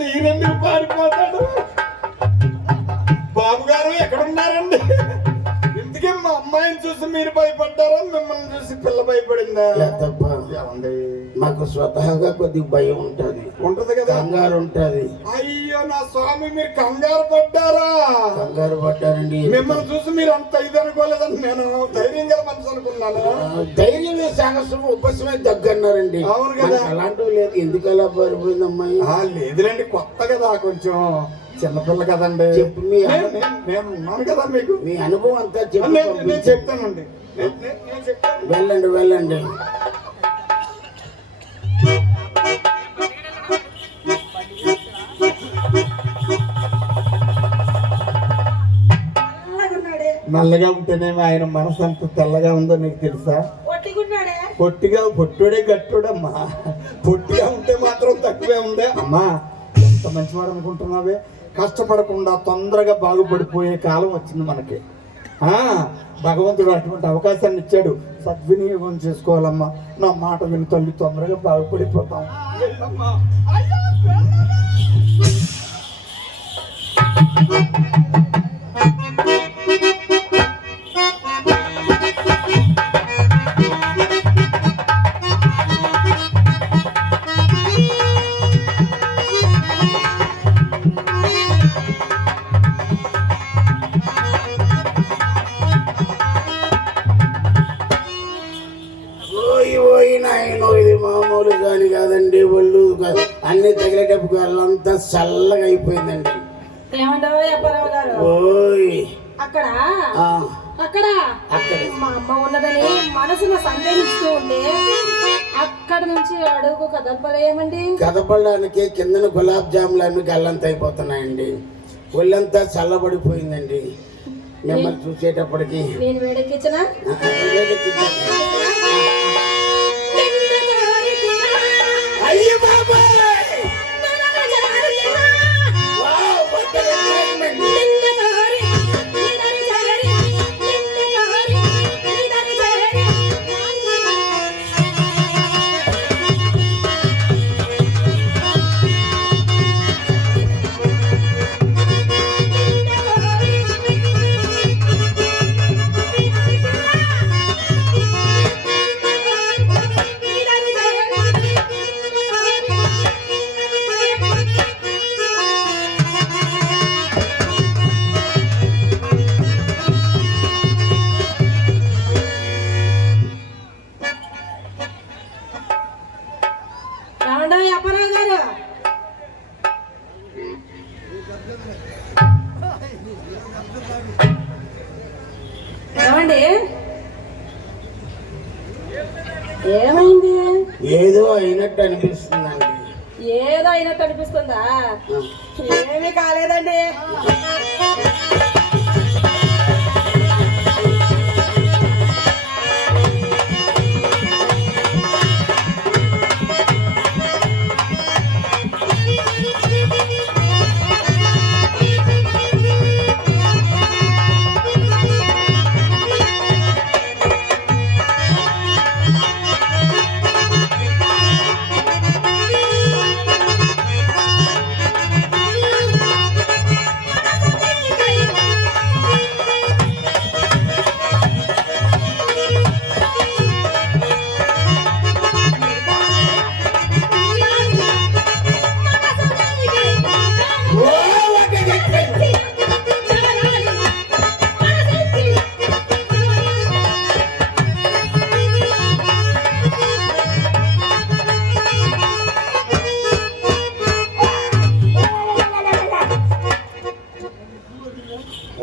నేనెందుకు పారిపోతాడు? బాబు గారు ఎక్కడున్నారండి? ఇందుకే మా అమ్మాయిని చూసి మీరు భయపడ్డారా, మిమ్మల్ని చూసి పిల్ల భయపడిందా? మాకు స్వతహాగా కొద్దిగా భయం ఉంటది కదా, కంగారు ఉంటది. అయ్యో నా స్వామి, మీరు కంగారు పడ్డారా? కంగారు పడ్డారండి. మిమ్మల్ని చూసి మీరు అంత ఇది అనుకోలేదని నేను ధైర్యం గల మనసు అనుకున్నాను. ధైర్యమే సాహసం ఉపశమే దగ్గన్నారండి. అవును కదా, అలాంటివి లేదు. ఎందుకు అలా పారిపోయింది అమ్మాయి? లేదులేండి, కొత్త కదా, కొంచెం చిన్నపిల్ల కదండి. చెప్పు, నేను ఉన్నాను కదా, మీకు మీ అనుభవం అంతా చెప్పు. నేను చెప్తానండి. వెళ్ళండి వెళ్ళండి. నల్లగా ఉంటేనేమో ఆయన మనసు అంత తెల్లగా ఉందో నీకు తెలుసా? పొట్టుడే గట్టుడమ్మా. పొట్టిగా ఉంటే మాత్రం తక్కువే ఉందే అమ్మా. ఎంత మంచివాడు అనుకుంటున్నావే? కష్టపడకుండా తొందరగా బాగుపడిపోయే కాలం వచ్చింది మనకి. భగవంతుడు అటువంటి అవకాశాన్ని ఇచ్చాడు, సద్వినియోగం చేసుకోవాలమ్మా. నా మాట విని తల్లి, తొందరగా బాగుపడిపోతాం. ఇది మామూలు గాని కాదండి. ఒళ్ళు అన్ని తగిలేటప్పుడు వాళ్ళంతా చల్లగా అయిపోయిందండి. అక్కడ మా అమ్మ ఉన్నదని మనసులో సందేహిస్తూ ఉంటే అక్కడ నుంచి అడుగు కదపలేమండి. కదపడానికి కిందన గులాబ్ జాములు అన్ని గల్లంత అయిపోతున్నాయండి. ఒళ్ళంతా చల్లబడిపోయిందండి. మిమ్మల్ని చూసేటప్పటికి నేను వేడెక్కించిన ఏమైంది? ఏదో అయినట్టు అనిపిస్తుందండి. ఏదో అయినట్టు అనిపిస్తుందా? ఏమీ కాలేదండి.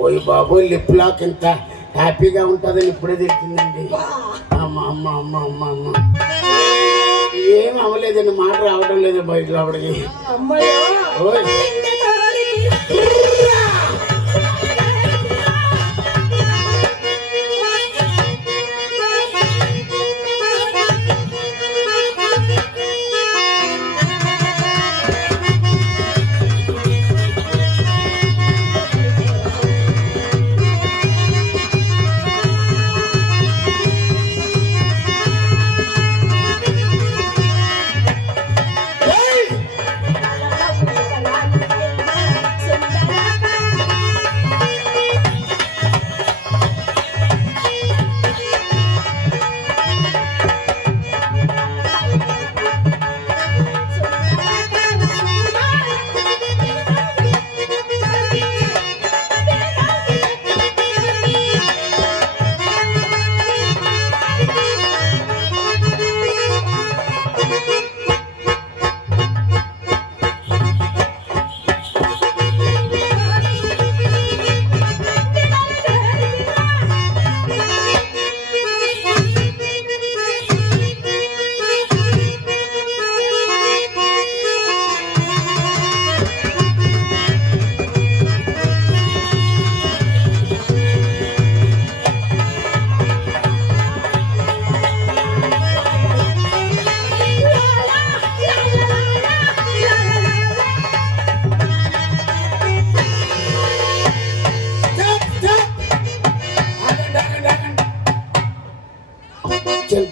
ఓయ్ బాబు, లిప్ లాక్ ఎంత హ్యాపీగా ఉంటుందని ఇప్పుడే తెలిసిందండి. అమ్మ అమ్మ అమ్మ అమ్మ అమ్మ ఏం అవ్వలేదండి. మాట రావడం లేదు బయట రావడానికి.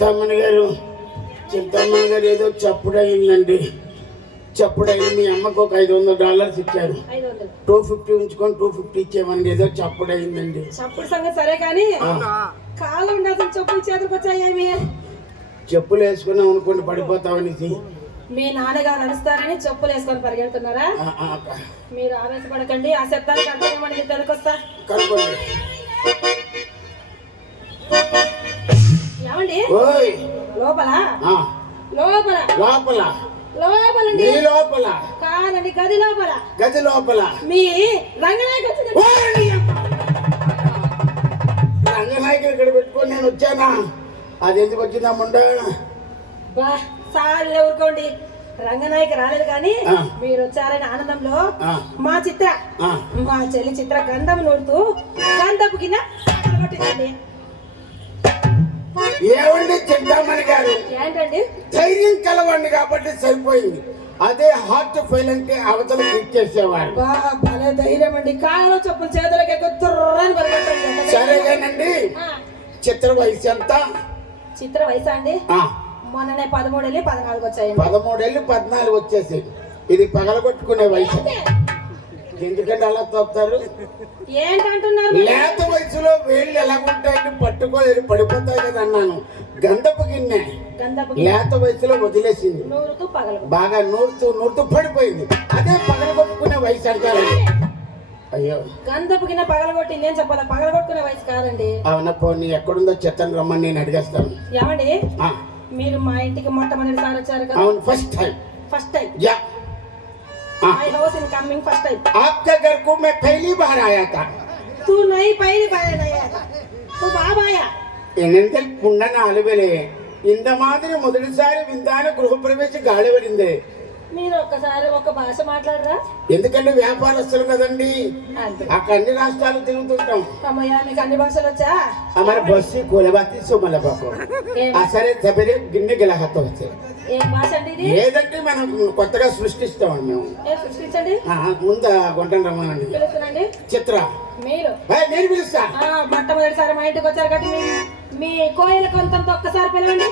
చింతామణి గారు ఏదో చప్పుడయిందండి. చప్పుడైంది. మీ అమ్మకు ఒక $500 ఇచ్చారు. 500 250 ఉంచుకొని 250 ఇచ్చేమని ఏదో చప్పుడయిందండి. చప్పుడు సంగతి సరే కానీ కాళ్ళు ఉండాల్సిన చెప్పులు చేతులకు వచ్చాయేమి? చెప్పులు వేసుకున్నాం అనుకోండి పడిపోతామనేసి. మీ నాన్నగారు నడుస్తారని చెప్పులు వేసుకొని పరిగెడుతున్నారా? మీరు ఆవేశపడకండి. ఆ శబ్దానికి అర్థమేమని తెలుకొస్తా. కనుకోండి. ఏమండి ఓయ్ లోపల ఆ, లోపల లోపల లోపలండి. నీ లోపల కాదండి గది లోపల. గది లోపల మీ రంగనాయకు వచ్చింది. రంగనాయకుడు ఇక్కడ పెట్టుకొని నేను వచ్చానా? అది ఎందుకు వచ్చిందా ముండ? బా సార్లు ఊరుకోండి. రంగనాయకి రాలేదు కానీ ఆ. మీరు వచ్చారని ఆనందంలో ఆ. మా చిత్ర ఆ, మా చెల్లి చిత్ర గంధం నూడుతూ గంధపు కింద కొట్టిందండి. ఏమండి చింతామణి గారు, ఏంటండి? ధైర్యం కలవండి కాబట్టి సరిపోయింది. అదే హార్ట్ ఫెయిల్ అంటే అవతల ఇచ్చేసేవారు. బా భలే ధైర్యం అండి. కాళ్ళలో చెప్పులు చేతులకి ఎక్కువ తుర్రని పరిగెట్టండి. సరేగానండి. చిత్ర వయసు ఎంత? చిత్ర వయసా అండి? ఆ, మొన్ననే 13 వెళ్ళి 14 వచ్చాయండి. 13 వెళ్ళి 14 వచ్చేసి. ఇది పగలగొట్టుకునే వయసు. ఎందుకంటే అలా తోపుతారు? ఏంటంటున్నారు? లేత వయసులో వేళ్ళు ఎలాగుంటాయండి? పట్టుకోలేరు, పడిపోతాయి కదా అన్నాను. గంధపు గిన్నె గంధపు లేత వయసులో వదిలేసింది. నూరుతూ పగలు బాగా నూరుతూ పడిపోయింది. అదే పగలగొట్టుకునే వయసు అంటారు. అయ్యో, గంధపు గిన్నె పగలగొట్టింది ఏం చెప్పాలి? పగలగొట్టుకునే వయసు కాదండి. అవునా? పోనీ ఎక్కడుందో చెత్తను రమ్మని నేను అడిగేస్తాను. ఏమండి ఆ, మీరు మా ఇంటికి మొట్టమొదటిసారి వచ్చారు కదా? అవును, ఫస్ట్ టైం. First time. या My house in coming first time. आपके घर को मैं पहली बार आया था. तू नहीं पहली बार आया था. तू बाब आया. ఎన్నెంతలు పుండన అలవలే ఇంత మాదిరి మొదటిసారి విందాన గృహప్రవేశ గాలి పడింది. మీరు ఒక్కసారి ఒక భాష మాట్లాడరా? ఎందుకంటే వ్యాపారస్తులు కదండి, అంతే. అక్కడ అన్ని రాష్ట్రాలు తిరుగుతుంటాం. అమ్మయ్య మీకు అన్ని భాషలు వచ్చా? हमारे बस्सी कोलबाती सोमला पापो అసరే సబరే గిన్నె గిలహత వచ్చే. ఏం భాష అండి ఇది? ఏదంటే మనం కొత్తగా సృష్టిస్తామండి మేము. ఏం సృష్టించండి. ముందు గుంటను రమ్మనండి. పిలుస్తున్నాండి. చిత్ర మీరు నేను పిలుస్తా. మొట్టమొదటిసారి మా ఇంటికి వచ్చారు కాబట్టి మీ కోయిల కొంతంతో ఒక్కసారి పిలవండి.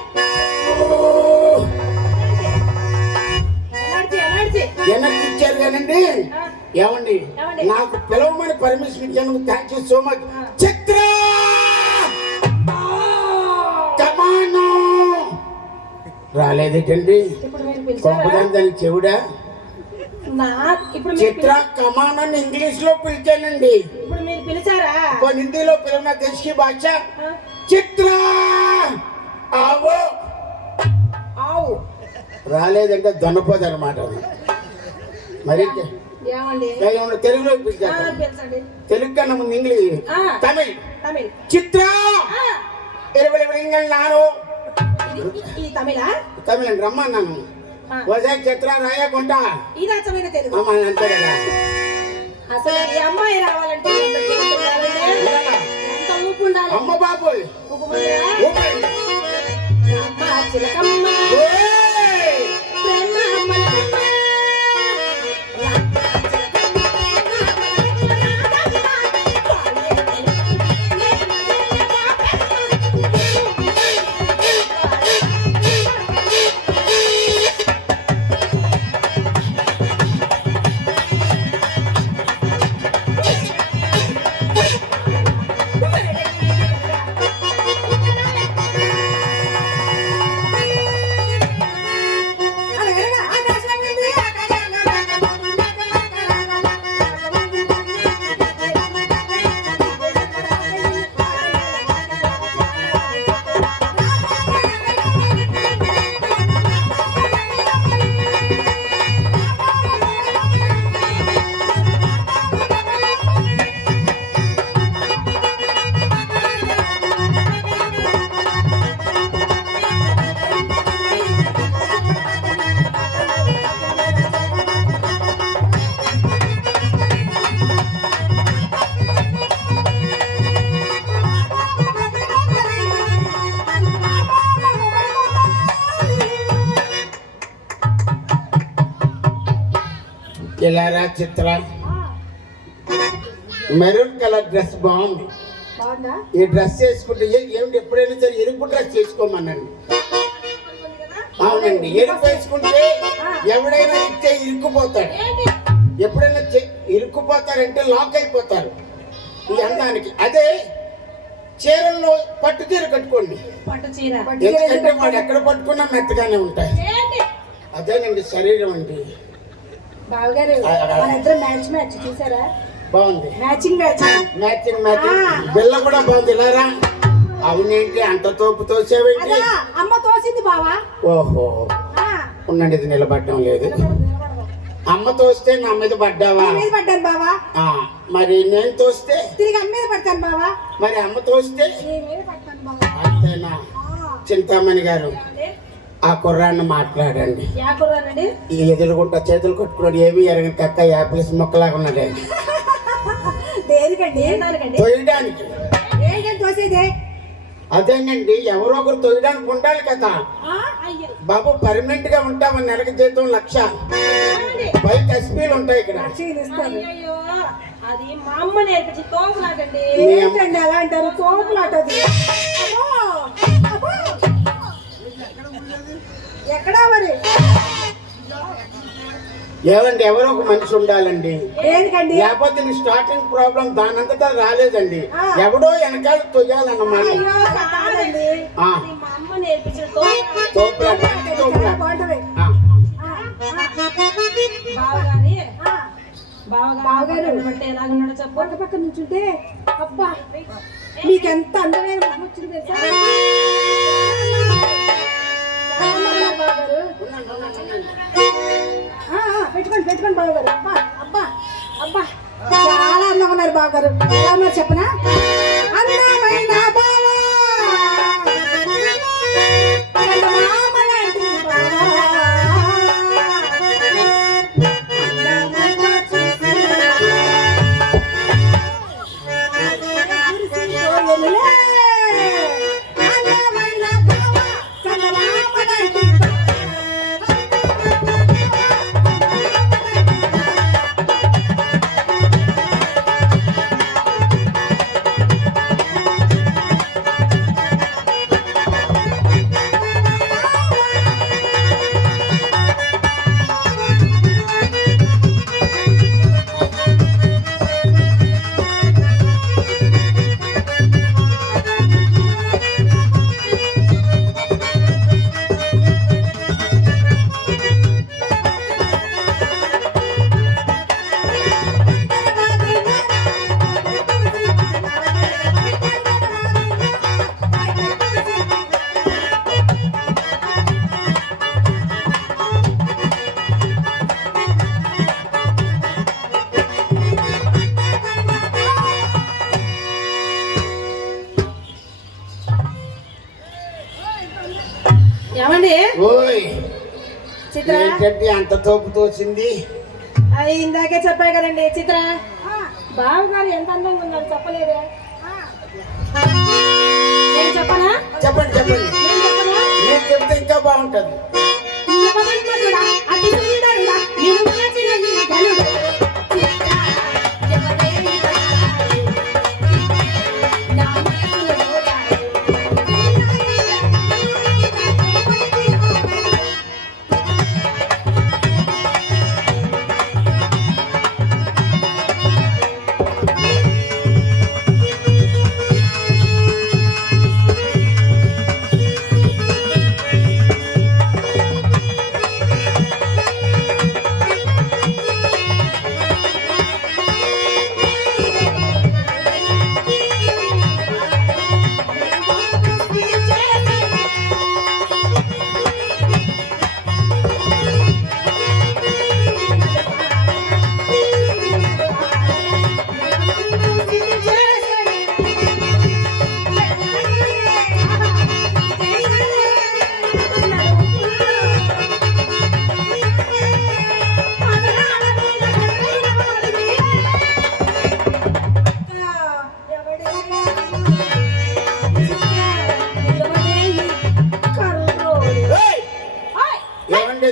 వెనక్కి ఇచ్చారు కానండి. ఏమండి, నాకు పిలవమని పర్మిషన్ ఇచ్చాను. Thank you so much. Chitra కమాను రాలేదేటండి? ఇప్పుడు మీరు పిలిచారా? కొంపదాన్ని దాని చెవుడా? ఇప్పుడు చిత్ర కమాన్ అని ఇంగ్లీష్ లో పిలిచానండి. ఇప్పుడు మీరు పిలిచారా? కొన్ని హిందీలో పిలవన దేశీ భాష. చిత్ర ఆవో. ఆవు రాలేదంటే దొనపోదు అనమాట. మరి ఏమండి తెలుగులో పిలిచాను. పిలిచండి. తెలుగు కన్నా ముందు ఇంగ్లీష్, తమిళ్. తమిళ్. చిత్ర 20 నాను ఇది తమిళ? తమిళ రమ్మన్నాను. వజా చిత్ర రాయకుంట ఇది అచ్చమైన తెలుగు. అమ్మ అంతే కదా. అసలు ఈ అమ్మాయి రావాలంటే ఎంత ఊపు ఉండాలి. అమ్మ బాబోయ్, ఊపు అమ్మ చిలకమ్మ ప్రేమ మలకమ్మ. ఇలారా చిత్ర మెరూన్ కలర్ డ్రెస్ బాగుంది. బాగుందా? ఈ డ్రెస్ వేసుకుంటే ఏమిటి ఎప్పుడైనా సరే ఎరుపు డ్రెస్ చేసుకోమనండి. అవునండి, ఎరుపు వేసుకుంటే ఎవడైనా ఇచ్చే ఇరుక్కుపోతాడు. ఎప్పుడైనా ఇరుక్కుపోతారంటే లాక్ అయిపోతారు ఈ అందానికి. అదే చీరల్లో పట్టు చీర కట్టుకోండి, పట్టు చీర. ఎందుకంటే వాడు ఎక్కడ పట్టుకున్నా మెత్తగానే ఉంటాయి. అదేనండి శరీరం అండి. బావగారు మన ఇద్దరు మ్యాచ్ చూసారా? బాగుంది, మ్యాచింగ్ మ్యాచింగ్ బిల్ల కూడా బాగుంది. ఇలారా. అవునేంటి అంత తోపు తోసేవేంటి? అమ్మ తోసింది బావా. ఓహో, ఉండండి, ఇది నిలబడడం లేదు. అమ్మ తోస్తే నా మీద పడ్డావా? పడ్డాను బావా. మరి నేను తోస్తే తిరిగి అమ్మ మీద పడతాను బావా. మరి అమ్మ తోస్తే అంతేనా? చింతామణి గారు, ఆ కుర్రాన్ని మాట్లాడండి. ఈ ఎదురుగుంటా చేతులు కొట్టుకున్నాడు, ఏమి ఎరగని కక్క యాపిల్స్ మొక్కలాగా ఉన్నాడు. తొయ్యడానికి. అదేనండి, ఎవరో ఒకరు తొయ్యడానికి ఉండాలి కదా బాబు. పర్మనెంట్ గా ఉంటామని నెలకి జీతం 1,00,000. బయట ఎస్పీలు ఉంటాయి ఇక్కడ. అది మా అమ్మ నేర్పించి తోపులాటండి. ఏంటండి అలా అంటారు? తోపులాటది ఎక్కడా మరి? ఏమండి, ఎవరో ఒక మనిషి ఉండాలండి. దేనికండి? లేకపోతే మీ స్టార్టింగ్ ప్రాబ్లం దానంతటా రాలేదండి. ఎవడో వెనకాల తొయ్యాలన్నమాట. మా అమ్మ నేర్పించిన తోపులాట. బావగారు అంటే ఎలాగున్నాడో చెప్పు. పక్క నుంచుంటే అబ్బా మీకెంత అందమైన మొహం వచ్చింది తెలుసా? పెట్టుకోండి బావగారు. అబ్బా అబ్బా అబ్బా చాలా అందంగా ఉన్నారు బావగారు. ఎలా ఉన్నారు చెప్పనా? అందమైన బావా, ఏమండి? ఓయ్ చిత్ర, అంత తోపు తోసింది. అది ఇందాకే చెప్పాయి కదండి. చిత్ర, బావగారు ఎంత అందంగా ఉన్నారు చెప్పలేదే. నేను చెప్పనా? చెప్పండి చెప్పండి. నేను చెప్తే ఇంకా బాగుంటది.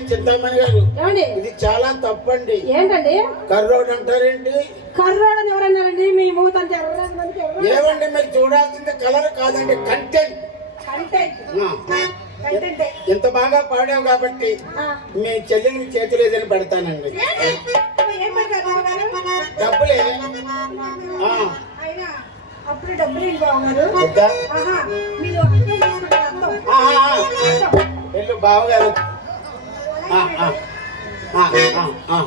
చింతామణి గారు, ఇది చాలా తప్పండి. ఏంటండి? కర్రోడు అంటారేంటి? కర్రోడు అని ఎవరన్నారండి? మీ మూతంత ఏమండి మీరు చూడాల్సింది కలర్ కాదండి, కంటెంట్. కంటెంట్ ఆ. కంటెంట్ ఇంత బాగా పాడావు కాబట్టి మీ చెల్లిని చేతులు ఏదని పెడతానండి. ఏం పెడతారు బావగారు? డబ్బులే. ఆ. అయినా అప్పుడు డబ్బులు ఏంటి బావగారు? వద్దా? ఆహా, మీరు అర్థం చేసుకుంటారు, అర్థం. ఆ, ఆ, ఆ. వెళ్ళు బావగారు. ఆ, ఆ. ఆ, ఆ, ఆ.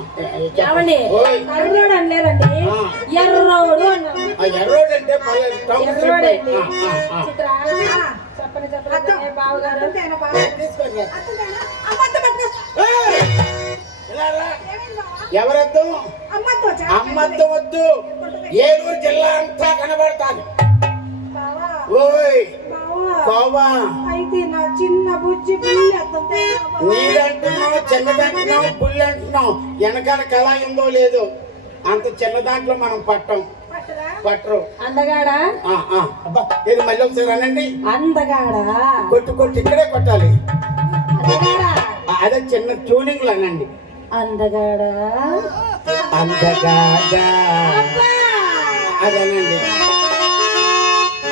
ఏమండి ఓయ్. ఎర్రోడు అనలేదండి, ఆ. ఎర్రోడు అన్నాను. ఆ ఎర్రోడ్ అంటే పర్లేదు, టౌన్ ఎర్రోడండి. ఆ, ఆ, ఆ. చిత్ర చెప్పని చెప్పలేదు బావగారు. అంతేనా బావ? తీసుకోండి. అంతేనా? అమ్మతో పట్టుకో. ఏయ్! ఇలా రా. ఏమైంది బావ? ఎవరద్దు? అమ్మతో అమ్మద్దు వద్దు. ఏలూరు జిల్లా అంతా కనబడతాను. బావా, ఓయ్ బావా. కోవా, అయితే నా చిన్న బుజ్జి పుల్లి అత్తంతే నీదంటున్నావు, చిన్నదంటున్నావు, పుల్లి అంటున్నావు. వెనకాల కళ ఉందో లేదో అంత చిన్న దాంట్లో మనం పట్టం, పట్టరా? పట్టరు. అందగాడా ఆ, ఆ. అబ్బా, ఇది మళ్ళీ ఒకసారి అనండి. అందగాడా కొట్టు కొట్టు ఇక్కడే కొట్టాలి. అందగాడా అదే చిన్న ట్యూనింగ్లు అనండి. అందగాడా అందగాడా అదేనండి.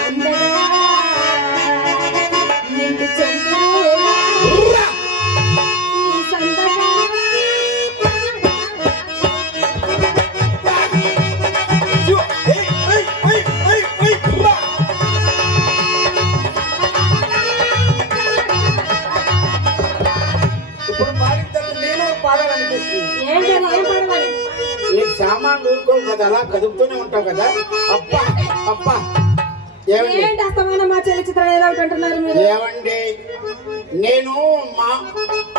అందగాడా నిండు చంద్రుడా ఈ సందగాడా. ఇప్పుడు పాడిన తర్వాత నేను పాడాలనిపిస్తుంది. ఏంటది ఏం పడవాలి? నీకు సామాన్లు ఊరుకోవు కదా, అలా కదుపుతూనే ఉంటావు కదా. అబ్బా అబ్బా. ఏమండి ఏంటి అస్తమానం మా చెల్లి చిత్రం ఏదో ఒకటి అంటున్నారు మీరు? ఏమండి, నేను మా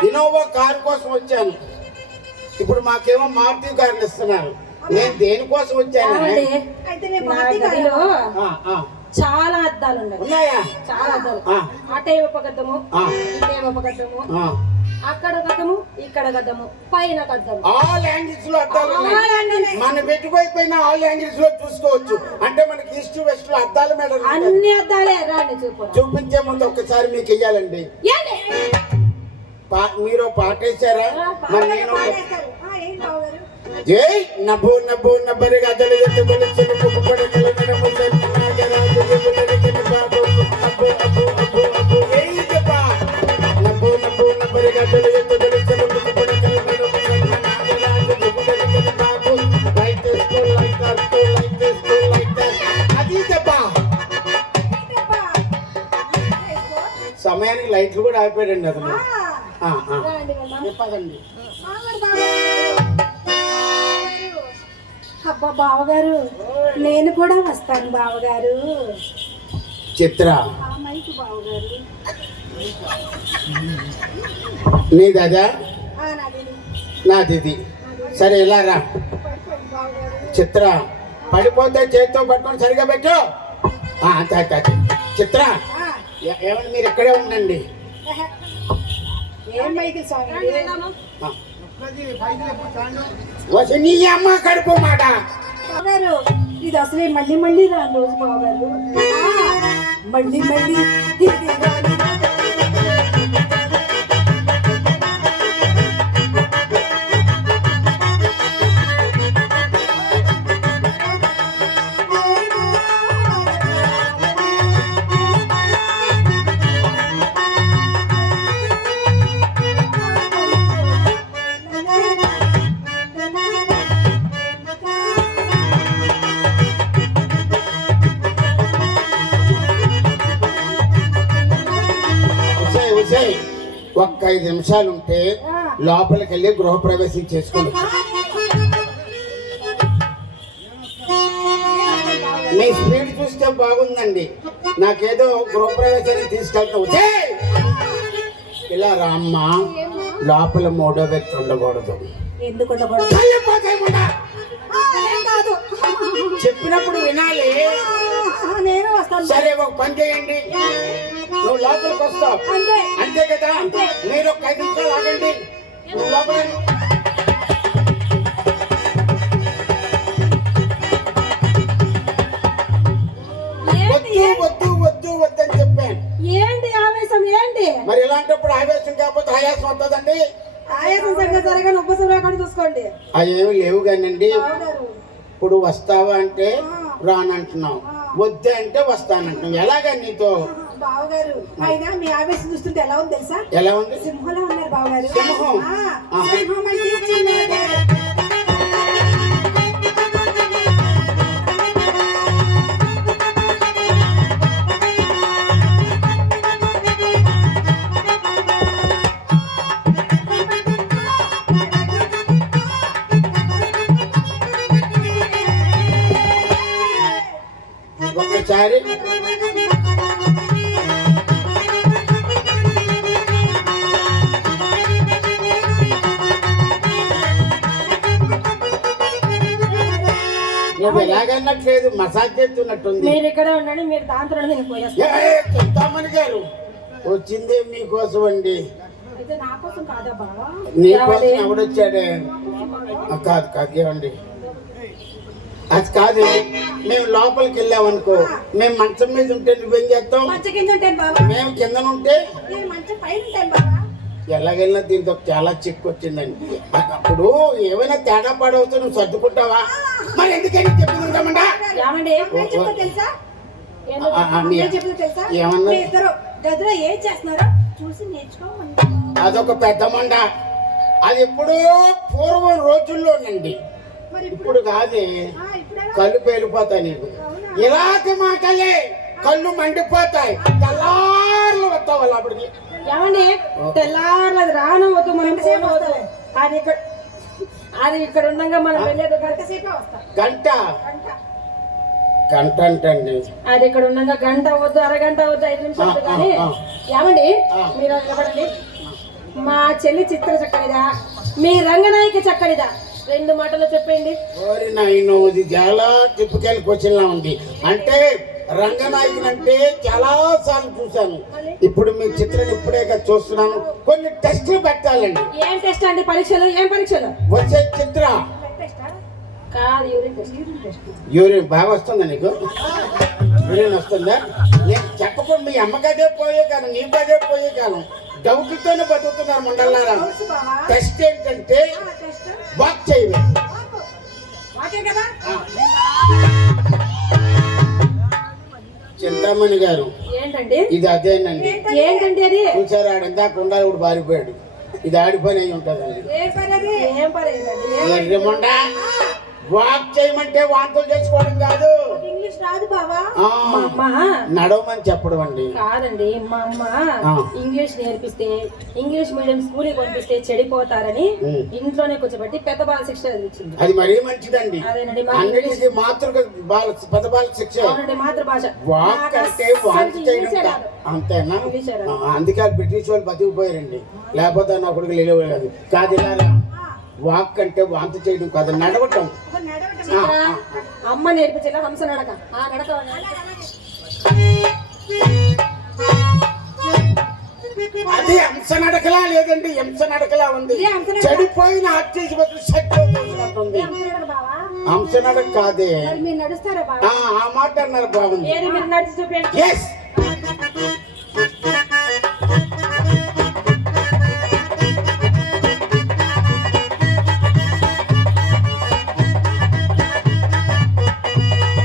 ఇన్నోవా కారు కోసం వచ్చాను. ఇప్పుడు మాకేమో మారుతి కార్లు ఇస్తున్నారు. నేను దేనికోసం వచ్చాను? ఏమండి? అయితే నేను నా మాటి గదిలో ఆ, ఆ. చాలా అద్దాలు ఉన్నాయి, ఉన్నాయా? చాలా అద్దాలు. ఆ. అటే ఒక గద్దము, ఆ. ఇటే ఒక గద్దము, ఆ. అక్కడ గద్దము, ఇక్కడ గద్దము, పైన గద్దము. ఆల్ యాంగిల్స్ లో అద్దాలు ఉన్నాయి. All angles. మన పెట్టుకోకపోయినా ఆల్ యాంగిల్స్ లో చూసుకోవచ్చు. అంటే మనకి ఈస్ట్ వెస్ట్ లో అద్దాల మేడ అన్ని అద్దాలే రండి చూపు. చూపించే ముందు ఒక్కసారి మీకు ఇయ్యాలండి. ఏంటి? మీరు పాటేశారా? మరి నేను పాడేస్తారు. ఏం బావగారు? జై నభో నభో నభరి గదలు ఎత్తుకొని చెలుపు పడకలు నడము నాగరాజు జబులరికి బాబు అబ్బో అబ్బో అబ్బో అబ్బో ఏయ్ చెప్పా. నభో నభో నభరి గదలు ఎత్తుకొని చెలుపు పడకలు నడము నాగరాజు జబులరికి బాబు లైట్ చేసుకో లైట్ చేసుకో లైట్ చేసుకో లైట్. అది చెప్పా. సమయానికి లైట్లు కూడా ఆగిపోయాడండి అతను. రండి వెళ్దాం. చెప్పదండి. అబ్బా బావగారు, నేను కూడా వస్తాను బావగారు. చిత్ర ఆ మైకు బావగారు. నీదదా నాది నాది. సరే ఇలా రా. పడుకోండి బావగారు. చిత్ర పడిపోతే చేత్తో పట్టుకొని సరిగా పెట్టు. అంతే అంతే అంతే. చిత్ర ఏమన్నా మీరు ఇక్కడే ఉండండి. ఏం మైకి స్వామి? రండి వెళ్దాము. వచ్చి నీ అమ్మ కడుపు మాట. బావగారు, ఇది అసలే మళ్ళీ మళ్ళీ రాని రోజు బావగారు. మళ్ళీ మళ్ళీ ఇది రాని ఒక్క 5 నిమిషాలు ఉంటే లోపలికి వెళ్ళి గృహప్రవేశం చేసుకోండి. మీ స్పీడ్ చూస్తే బాగుందండి. నాకేదో గృహప్రవేశానికి తీసుకెళ్తావు. ఇలా రామ్మ, లోపల 3వ వ్యక్తి ఉండకూడదు. ఎందుకు ఉండకూడదు? కాదు, చెప్పినప్పుడు వినాలి. నేను వస్తాను. సరే ఒక పని చేయండి, నువ్వు లోపలికి వస్తావు అంతే కదా. మీరు ఒక 5 నిమిషాలు ఆగండి. నువ్వు లోపల వద్దు వద్దు వద్దు వద్దని చెప్పాను. ఏంటి ఆవేశం? ఏంటి మరి ఇలాంటప్పుడు ఆవేశం కాకపోతే ఆయాసం వస్తుందండి. ఆయాసం సరిగా సరిగా ఉపసం రాకుండా చూసుకోండి. అవి ఏమి లేవు కానండి. ఇప్పుడు వస్తావా అంటే రానంటున్నావు. వద్దే అంటే వస్తానంటాం. ఎలాగా నీతో? బావగారు అయినా మీ ఆవేశం చూస్తుంటే ఎలా ఉంది తెలుసా? ఎలా ఉంది? సింహంలో ఉన్నారు బావగారు. సింహం? ఆ, సింహం అంటే చిన్నదే. ఒకసారి నువ్వు ఎలాగన్నట్లేదు, మసాజ్ చేస్తున్నట్టుంది. మీరు ఇక్కడే ఉండండి, మీరు దాంతో నేను పోయేస్తాను. చింతామణి గారు వచ్చిందే మీకోసం అండి. అయితే నా కోసం కాదా బావా? నీకోసం ఎవడొచ్చాడే? కాదు కాదు ఏమండి, అది కాదు. మేము లోపలికి వెళ్ళామనుకో, మేము మంచం మీద ఉంటే నువ్వేం చేస్తావు? మంచం కింద ఉంటాను బావా. మేము కిందనుంటే నేను మంచం పైన ఉంటాను బావా. ఎలాగైనా దీంతో చాలా చిక్కు వచ్చిందండి. అప్పుడు ఏమైనా తేడా పాడవుతూ నువ్వు సర్దుకుంటావా? మరి ఎందుకని చెప్పుకుంటామంటా? ఏమండి? ఏం చెప్తా తెలుసా? ఏం చెప్తా తెలుసా? ఏమన్నా? మీ ఇద్దరు గదిలో ఏం చేస్తున్నారో చూసి నేర్చుకోమండి. అదొక పెద్ద మండ. అది ఎప్పుడో పూర్వం రోజుల్లోనండి, మరి ఇప్పుడు కాదే. ఇప్పుడేనా? కళ్ళు పేలిపోతాయి నీకు. ఇలాంటి మాటలే కళ్ళు మండిపోతాయి. తెల్లార్లు వస్తావు వాళ్ళు అప్పటికి. ఏమండి? తెల్లారది రాను వద్దు, మనం పోవద్దు. అది ఇక్కడ ఉండగా మనం వెళ్ళేది గంటసేపే వస్తా. గంట గంట. గంట అంటండి. అది ఇక్కడ ఉండగా గంట వద్దు, అరగంట వద్దు, 5 నిమిషాలు వద్దు. కానీ ఏమండి మీరు నిలబడండి. మా చెల్లి చిత్ర చక్కనిదా, మీ రంగనాయకి చక్కనిదా? 2 మాటలు చెప్పండి. ఓరి నాయనో, ఇది చాలా టిపికల్ క్వశ్చన్ లా ఉంది. అంటే రంగనాయకుని అంటే చాలా సార్లు చూశాను. ఇప్పుడు మీ చిత్రం ఇప్పుడే చూస్తున్నాను. కొన్ని టెస్టులు పెట్టాలండి. ఏం టెస్ట్ అండి? పరీక్షలు? ఏం పరీక్షలు? వచ్చే చిత్ర కాదు, యూరిన్ టెస్ట్. యూరిన్ బాగా వస్తుందా నీకు? యూరిన్ వస్తుందా? నేను చెప్పకుండా మీ అమ్మకదే పోయే కాలం, నీ పదే పోయే కాలం. డౌట్తోనే బతుకుతున్నారు మండలారా. టెస్ట్ ఏంటంటే వాక్ చేయవే. వాకే కదా. చింతామణి గారు, ఏంటండి ఇది అదేనండి. ఏంటండి అది? చూసారు ఆడు ఇందాక ఉండా ఇప్పుడు పారిపోయాడు. ఇది ఆడిపోయి అయి ఉంటుందండి. ఏ పని అది? ఏం పర్లేదండి. ఎర్రమండా, వాక్ చేయమంటే వాంతులు చేసుకోవడం కాదు. ఇంగ్లీష్ రాదు బావా. మా అమ్మ నడవమని చెప్పడం అండి. కాదండి, మా అమ్మ ఇంగ్లీష్ నేర్పిస్తే, ఇంగ్లీష్ మీడియం స్కూల్కి పంపిస్తే చెడిపోతారని ఇంట్లోనే కూర్చోబెట్టి పెద్ద బాల శిక్ష ఇచ్చింది. అది మరీ మంచిదండి. అదేనండి, అన్నిటికీ పెద్ద బాల శిక్ష. అవునండి, మాతృభాష. వాక్ అంటే వాంతి చేయడం అంతేనా? అందుకే బ్రిటిష్ వాళ్ళు బతికిపోయారండి. లేకపోతే నా కొడుకు లేవు కాదు. ఇలా వాక్ అంటే వాంతి చేయడం కాదు, నడవటం. అమ్మ నేర్పించేలా హంస నడక. ఆ నడక అది హంస నడకలా లేదండి, హింస నడకలా ఉంది. చెడిపోయిన ఆర్టీసీ బస్సు సెట్ అవుతుంది. హంస నడక కాదే. మీరు నడుస్తారా బావా? ఆ మాట అన్నారు, బాగుంది. ఏది మీరు నడిచి చూపించండి. Yes.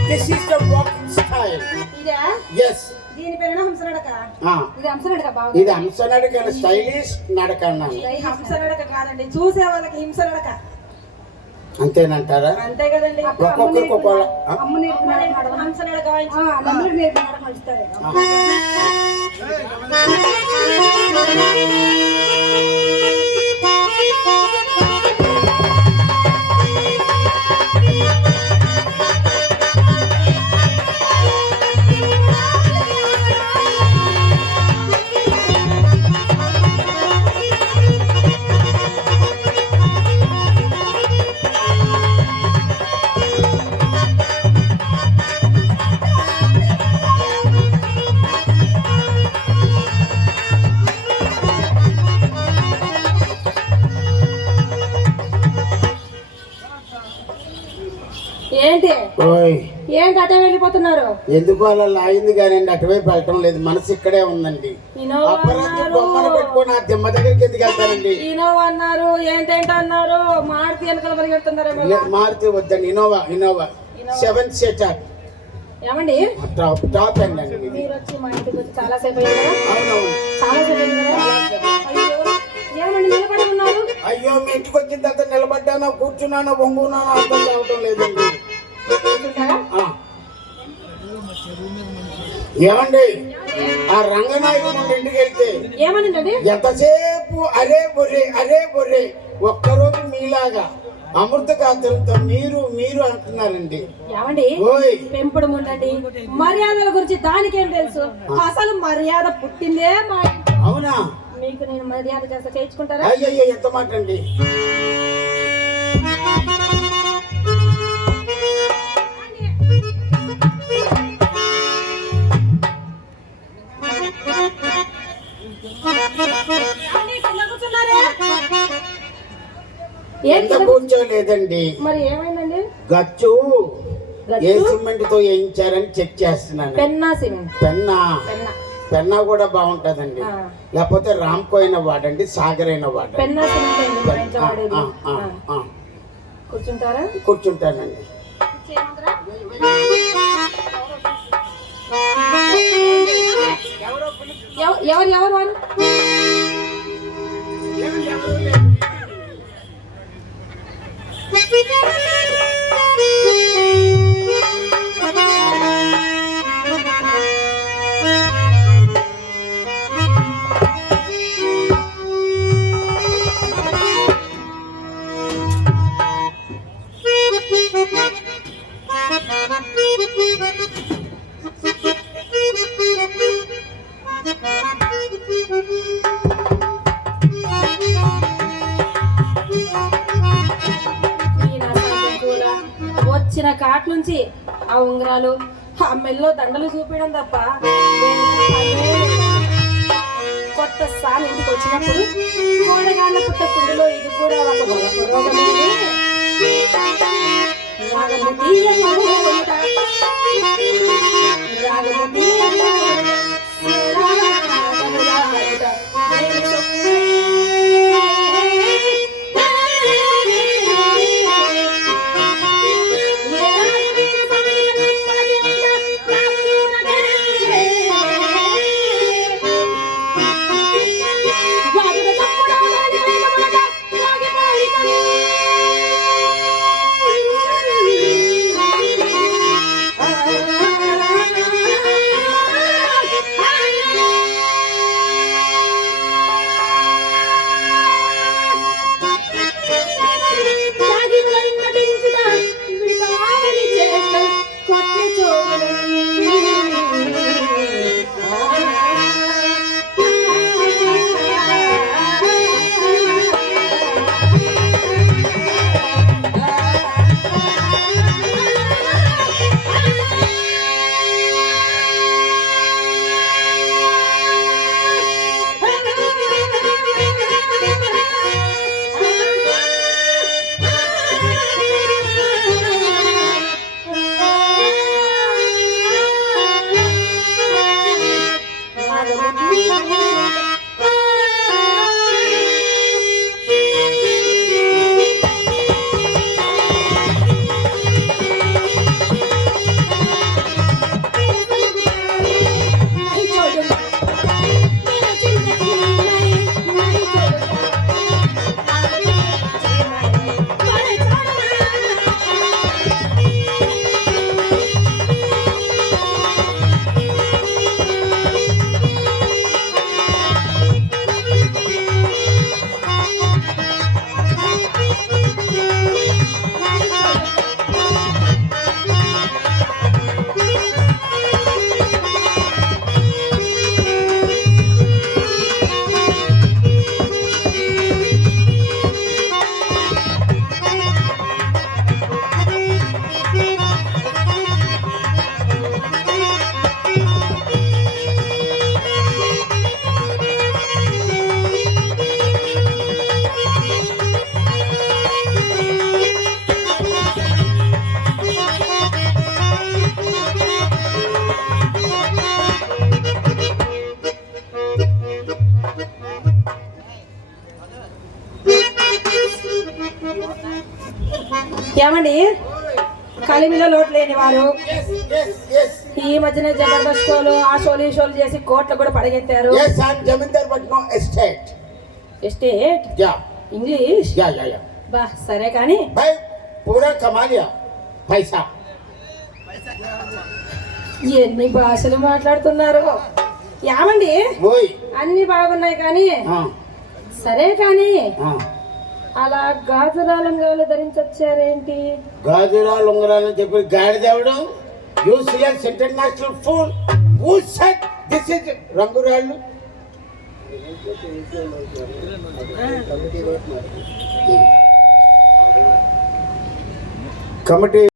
This is the walking style. ఇదా? Yes. దీని పేరేనా హంస నడక? ఇది హంస నడక బాగా. ఇది హంస నడక, స్టైలిష్ నడక అన్నాను. హంస నడక కాదండి, చూసే వాళ్ళకి హింస నడక. అంతేనంటారా? అంతే కదండి. ఒక్కొక్కరికి ఒక్కొక్క. అమ్మ నేర్పిన హంస నడక అందరూ నేర్పిన నడుస్తారు. ఏంటి ఓయ్, ఏంటి అటే వెళ్ళిపోతున్నారు? ఎందుకు అలా లాగింది కానీ అటువైపు వెళ్ళటం లేదు, మనసు ఇక్కడే ఉందండి. అపరాధి బొమ్మను పెట్టుకొని ఆ దిమ్మ దగ్గరికి ఎందుకు వెళ్తారండి? ఇనోవా అన్నారు, ఏంటంటే మారుతి వెనకాల పరిగెడుతున్నారు. మారుతి వద్దండి, ఇనోవా 7 సీటర్. ఏమండి టాప్ అండి ఇది. మీరు వచ్చి మా ఇంటికి వచ్చి చాలా సేపు అయింది కదా? అవునవును. చాలా సేపు అయింది కదా? అయ్యో, ఏమండి నిలబడి ఉన్నారు? అయ్యో మీ ఇంటికి వచ్చిన తర్వాత నిలబడ్డానో కూర్చున్నానో వంగున్నానో అర్థం కావటం లేదండి. కూర్చుంటారా? ఆ. ఏమండి ఆ రంగనాయకుడు ఇంటికి వెళ్తే ఏమనిందండి? ఎంతసేపు అరే బొర్రే ఒక్కరోజు మీలాగా అమృత కాతలతో మీరు మీరు అంటున్నారండి. ఏమండి ఓయ్ పెంపుడు ఉండండి, మర్యాదల గురించి దానికేం తెలుసు? అసలు మర్యాద పుట్టిందే మా ఇంట్లో. అవునా? మీకు నేను మర్యాద చేస్తా, చేయించుకుంటారా? అయ్యయ్యో ఎంత మాట అండి. ఏమండి, కింద కూర్చున్నారే? ఎంత కూర్చోలేదండి. మరి ఏమైందండి? గచ్చు ఏ సిమెంట్ తో వేయించారని చెక్ చేస్తున్నాను. పెన్నా సిమెంట్. పెన్నా కూడా బాగుంటదండి. లేకపోతే రామ్కో అయినా వాడండి, సాగర్ అయినా వాడండి. పెన్నా సిమెంట్ అండి మా ఇంట్లో వాడేది. కూర్చుంటారా? కూర్చుంటానండి. ఎవరు వారు? వచ్చిన కాట్ నుంచి ఆ ఉంగరాలు, ఆ మెల్లో దండలు చూపించడం తప్ప కొత్త సార్ ఇంటికి వచ్చినప్పుడు కోడగాళ్ళ పుట్ట పుండులో ఇది కూడా ఒక రోగమే. ఏమండి, కలిమిలో లోటు లేని వారు, ఈ మధ్యన జబర్దస్త్ షోలు ఆ షోలు ఈ షోలు చేసి కోట్లు కూడా పడగెత్తారు. Yes, I'm Jamindar, but no estate. Estate Yeah, English yeah. బా సరే కానీ भाई पूरा कमा लिया पैसा. ఎన్ని భాషలు మాట్లాడుతున్నారు యామండి. वही. అన్ని బాగున్నాయి కానీ हाँ సరే కానీ हाँ. అలా గాజురాలంగాలు ధరించొచ్చారేంటి? గాజురాలు ఉంగరాలు అని చెప్పి గాడిదేవడం useless international food. Who said this is రంగురాళ్ళు? కమిటీ